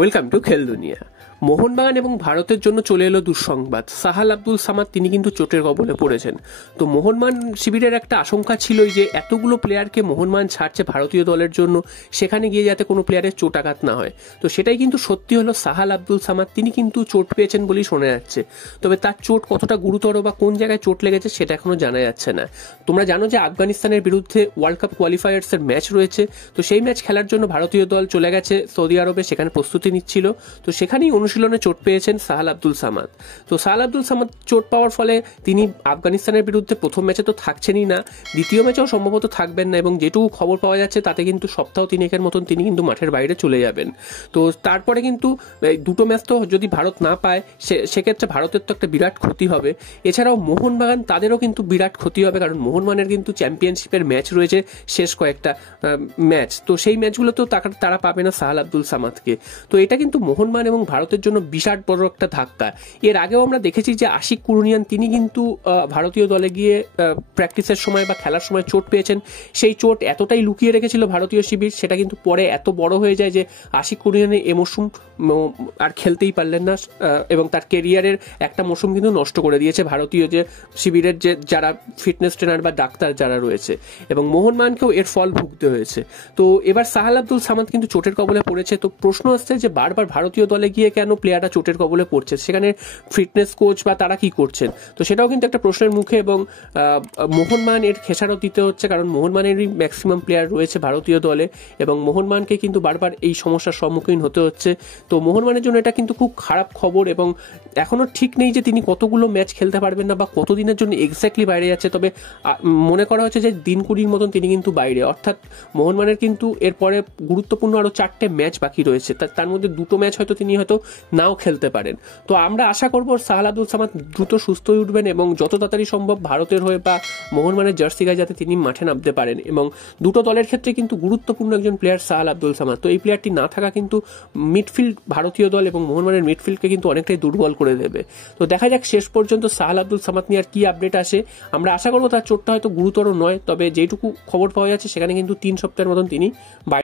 Welcome to খেল দুনিয়া। মোহনবাগান এবং ভারতের জন্য চলে এলো দুঃসংবাদ। সাহাল আব্দুল সামাদ তিনি কিন্তু চোটের কবলে পড়েছেন। তো মোহনবাগান শিবিরের একটা আশঙ্কা ছিলই যে এতগুলো প্লেয়ারকে মোহনবাগান ছাড়ছে ভারতীয় দলের জন্য, সেখানে গিয়ে যাতে কোনো প্লেয়ারের চোট আঘাত না হয়। তো সেটাই কিন্তু সত্যি হলো। সাহাল আব্দুল সামাদ তিনি কিন্তু চোট পেয়েছেন বলেই শোনা যাচ্ছে, তবে তার চোট কতটা গুরুতর বা কোন জায়গায় চোট লেগেছে সেটা এখনো জানা যাচ্ছে না। তোমরা জানো যে আফগানিস্তানের বিরুদ্ধে ওয়ার্ল্ড কাপ কোয়ালিফায়ার্সের ম্যাচ রয়েছে, তো সেই ম্যাচ খেলার জন্য ভারতীয় দল চলে গেছে সৌদি আরবে, সেখানে প্রস্তুতি নিচ্ছিল। তো সেখানেই অনুশীলনে চোট পেয়েছেন সাহাল আব্দুল সামাদ। তো সাহাল আব্দুল সামাদ চোট পাওয়ার ফলে তিনি আফগানিস্তানের বিরুদ্ধে প্রথম ম্যাচে তো থাকছেনই না, দ্বিতীয় ম্যাচেও সম্ভবত থাকবেন না, এবং যেটুকু খবর পাওয়া যাচ্ছে তাতে কিন্তু সপ্তাহ তিনেকের মতন তিনি কিন্তু মাঠের বাইরে চলে যাবেন। তো তারপরে কিন্তু দুটো ম্যাচ তো যদি ভারত না পায় সেক্ষেত্রে ভারতের তো একটা বিরাট ক্ষতি হবে। এছাড়াও মোহনবাগান তাদেরও কিন্তু বিরাট ক্ষতি হবে, কারণ মোহনবাগানের কিন্তু চ্যাম্পিয়নশিপের ম্যাচ রয়েছে, শেষ কয়েকটা ম্যাচ। তো সেই ম্যাচগুলোতেও তারা পাবে না সাহাল আব্দুল সামাদকে। তো এটা কিন্তু মোহনবাগান এবং ভারতের জন্য বিরাট বড় একটা ধাক্কা। এর আগেও আমরা দেখেছি যে আশিক কুরুনিয়ান তিনি কিন্তু ভারতীয় দলে গিয়ে প্র্যাকটিসের সময় বা খেলার সময় চোট পেয়েছেন। সেই চোট এতটাই লুকিয়ে রেখেছিল ভারতীয় শিবির, সেটা কিন্তু পরে এত বড় হয়ে যায় যে আশিক কুরুনিয়ানের এ মৌসুম আর খেলতেই পারলেন না, এবং তার কেরিয়ারের একটা মৌসুম কিন্তু নষ্ট করে দিয়েছে ভারতীয় যে শিবিরের যে যারা ফিটনেস ট্রেনার বা ডাক্তার যারা রয়েছে, এবং মোহনবাগানকেও এর ফল ভুগতে হয়েছে। তো এবার সাহাল আব্দুল সামাদ কিন্তু চোটের কবলে পড়েছে। তো প্রশ্ন আসছে যে বারবার ভারতীয় দলে গিয়ে কেন প্লেয়াররা চোটের কবলে পড়ছে, সেখানে ফিটনেস কোচ বা তারা কি করছেন? তো সেটাও কিন্তু একটা প্রশ্নের মুখে, এবং মোহনবাগান এর খেসারত দিতে হচ্ছে, কারণ মোহনবাগানেরই ম্যাক্সিমাম প্লেয়ার রয়েছে ভারতীয় দলে, এবং মোহনবাগানকে কিন্তু বারবার এই সমস্যার সম্মুখীন হতে হচ্ছে। তো মোহনবাগানের জন্য এটা কিন্তু খুব খারাপ খবর, এবং এখনো ঠিক নেই যে তিনি কতগুলো ম্যাচ খেলতে পারবেন না বা কতদিনের জন্য এক্স্যাক্টলি বাইরে যাচ্ছে। তবে মনে করা হচ্ছে যে দিন 20 মতন তিনি কিন্তু বাইরে, অর্থাৎ মোহনবাগানের কিন্তু এরপরে গুরুত্বপূর্ণ আরো 4টে ম্যাচ বাকি রয়েছে, তার মধ্যে 2টো ম্যাচ হয়তো তিনি হয়তো নাও খেলতে পারেন। তো আমরা আশা করবো সাহাল আব্দুল সামাদ দ্রুত সুস্থ হয়ে উঠবেন এবং যত তাড়াতাড়ি সম্ভব ভারতের হয়ে বা মোহনবাগানের জার্সি গায়ে যাতে তিনি মাঠে নামতে পারেন। এবং দুটো দলের ক্ষেত্রে কিন্তু গুরুত্বপূর্ণ একজন প্লেয়ার সাহাল আব্দুল সামাদ। তো এই প্লেয়ারটি না থাকা কিন্তু মিডফিল্ড ভারতীয় দল এবং মোহনবাগানের মিডফিল্ডকে কিন্তু অনেকটাই দুর্বল করে দেবে। তো দেখা যাক শেষ পর্যন্ত সাহাল আব্দুল সামাদ নিয়ে আর কি আপডেট আসে। আমরা আশা করবো তার চোটটা হয়তো গুরুতর নয়, তবে যেটুকু খবর পাওয়া যাচ্ছে সেখানে কিন্তু 3 সপ্তাহের মতন তিনি